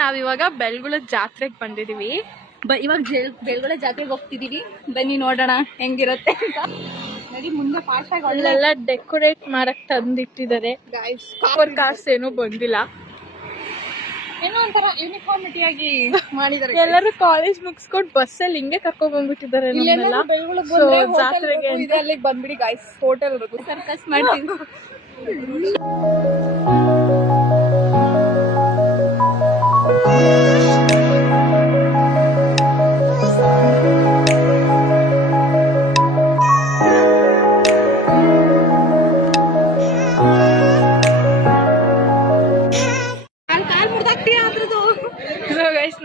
ನಾವಿವಾಗ ಬೆಳ್ಗುಳ ಜಾತ್ರೆಗೆ ಬಂದಿದೀವಿ. ಇವಾಗ ಬೆಳ್ಗೊಳ ಜಾತ್ರೆಗೆ ಹೋಗ್ತಿದೀವಿ. ಬನ್ನಿ ನೋಡೋಣ ಹೆಂಗಿರುತ್ತೆ ಅಂತ. ನಡಿ ಮುಂದೆ ಅಲ್ಲೆಲ್ಲ ಡೆಕೋರೇಟ್ ಮಾಡಕ್ ತಂದಿಟ್ಟಿದ್ದಾರೆ. ಕಾರ್ಸ್ ಏನೂ ಬಂದಿಲ್ಲ, ಏನೋ ಒಂಥರ ಯೂನಿಫಾರ್ಮಿಟಿಯಾಗಿ ಮಾಡಿದ್ದಾರೆ. ಎಲ್ಲರೂ ಕಾಲೇಜ್ ಮುಗಿಸ್ಕೊಂಡು ಬಸ್ಸಲ್ಲಿ ಹಿಂಗೆ ಕರ್ಕೊಂಡ್ ಬಂದ್ಬಿಟ್ಟಿದ್ದಾರೆ. ಜಾತ್ರೆಗೆ ಅಲ್ಲಿಗೆ ಬಂದ್ಬಿಡಿ ಗಾಯ್ಸ್. ಹೋಟೆಲ್ ಸರ್ಕಸ್ ಮಾಡ್ತೀವಿ.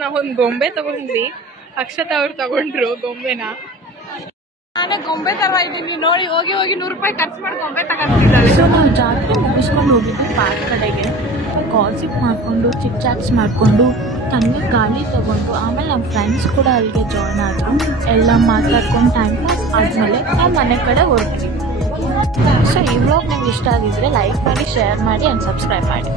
ನಾವೊಂದು ಗೊಂಬೆ ತಗೊಂಡ್ವಿ, ಅಕ್ಷತಾ ಅವ್ರು ತಗೊಂಡ್ರು ಗೊಂಬೆನ. ನಾನೇ ಗೊಂಬೆ ತರ ಇದ್ದೀನಿ ನೋಡಿ. ಹೋಗಿ ಹೋಗಿ 100 ರೂಪಾಯಿ ಖರ್ಚು ಮಾಡಿ ಗೊಂಬೆ ತಗೊಂಡಿದ್ದಾಳೆ. ಸೊ ನಾವು ಜಾತ್ರೆ ಮುಗಿಸ್ಕೊಂಡು ಹೋಗಿದ್ವಿ ಪಾರ್ಕ್ ಕಡೆಗೆ. ಕಾಸಿಪ್ ಮಾಡಿಕೊಂಡು ಚಿಕ್ ಚಾಟ್ಸ್ ಮಾಡಿಕೊಂಡು ತಣ್ಣಗೆ ಗಾಳಿ ತಗೊಂಡು ಆಮೇಲೆ ನಮ್ಮ ಫ್ರೆಂಡ್ಸ್ ಕೂಡ ಅಲ್ಲಿಗೆ ಜಾಯ್ನ್ ಆದರು. ಎಲ್ಲ ಮಾತಾಡ್ಕೊಂಡು ಟೈಮ್ ಪಾಸ್ ಆದಮೇಲೆ ನಾವು ಮನೆ ಕಡೆ ಹೊರಟಿದ್ವಿ. ಸೊ ಈ ವ್ಲಾಗ್ ನಿಮ್ಗೆ ಇಷ್ಟ ಆಗಿದ್ರೆ ಲೈಕ್ ಮಾಡಿ, ಶೇರ್ ಮಾಡಿ ಆ್ಯಂಡ್ ಸಬ್ಸ್ಕ್ರೈಬ್ ಮಾಡಿ.